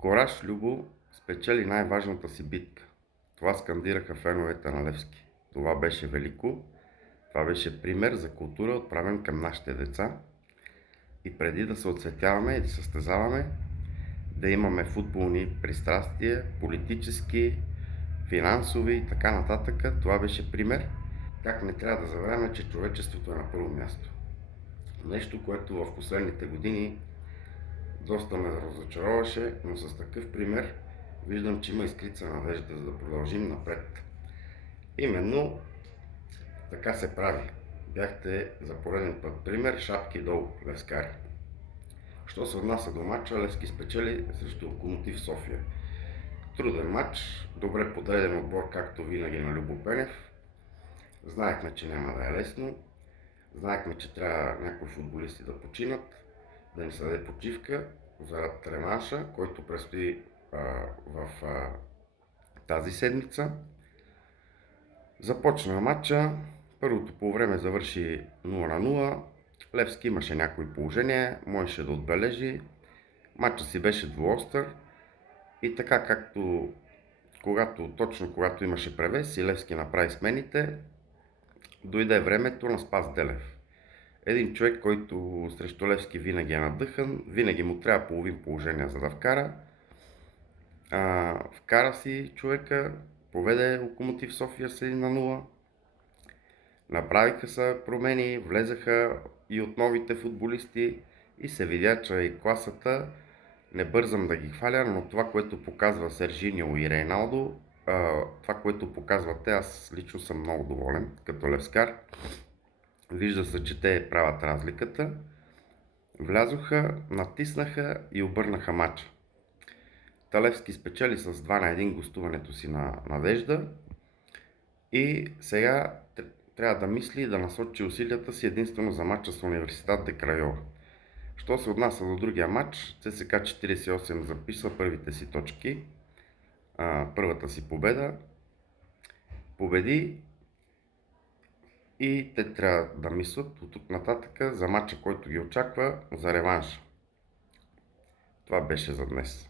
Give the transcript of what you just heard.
Кораж, Любо спечели най-важната си битка. Това скандираха феновете на Левски. Това беше велико. Това беше пример за култура, отправен към нашите деца. И преди да се оцветяваме и да състезаваме, да имаме футболни пристрастия, политически, финансови и така нататък, това беше пример как не трябва да забравяме, че човечеството е на първо място. Нещо, което в последните години доста ме разочароваше, но с такъв пример виждам, че има искрица надежда, за да продължим напред. Именно така се прави. Бяхте за пореден път пример, шапки долу, левскари. Що се отнася до матча, Левски спечели срещу Локомотив София. Труден матч, добре подреден отбор, както винаги на Любо Пенев. Знаехме, че няма да е лесно. Знаехме, че трябва някои футболисти да починат, да им се даде почивка заради реванша, който предстои в тази седмица. Започна матча, първото полувреме завърши 0-0. Левски имаше някои положения, можеше да отбележи. Матчът си беше двуостър и така както точно когато имаше превес и Левски направи смените, дойде времето на Спас Делев. Един човек, който срещу Левски винаги е надъхан, винаги му трябва половин положение за да вкара. Вкара си човека, поведе Локомотив София с 1-0. Направиха се промени, влезаха и от новите футболисти и се видя, че и класата, не бързам да ги хваля, но това, което показва Сержиньо и Рейналдо, това, което показвате, аз лично съм много доволен като левскар. Вижда се, че те правят разликата. Влязоха, натиснаха и обърнаха матча. Левски спечели с 2-1 гостуването си на Надежда и сега трябва да мисли и да насочи усилията си единствено за матча с Университет де Крайова. Що се отнася до другия матч, ЦСКА 48 записва първите си точки, първата си победа, победи и те трябва да мислят от тук нататък за матча, който ги очаква, за реванш. Това беше за днес.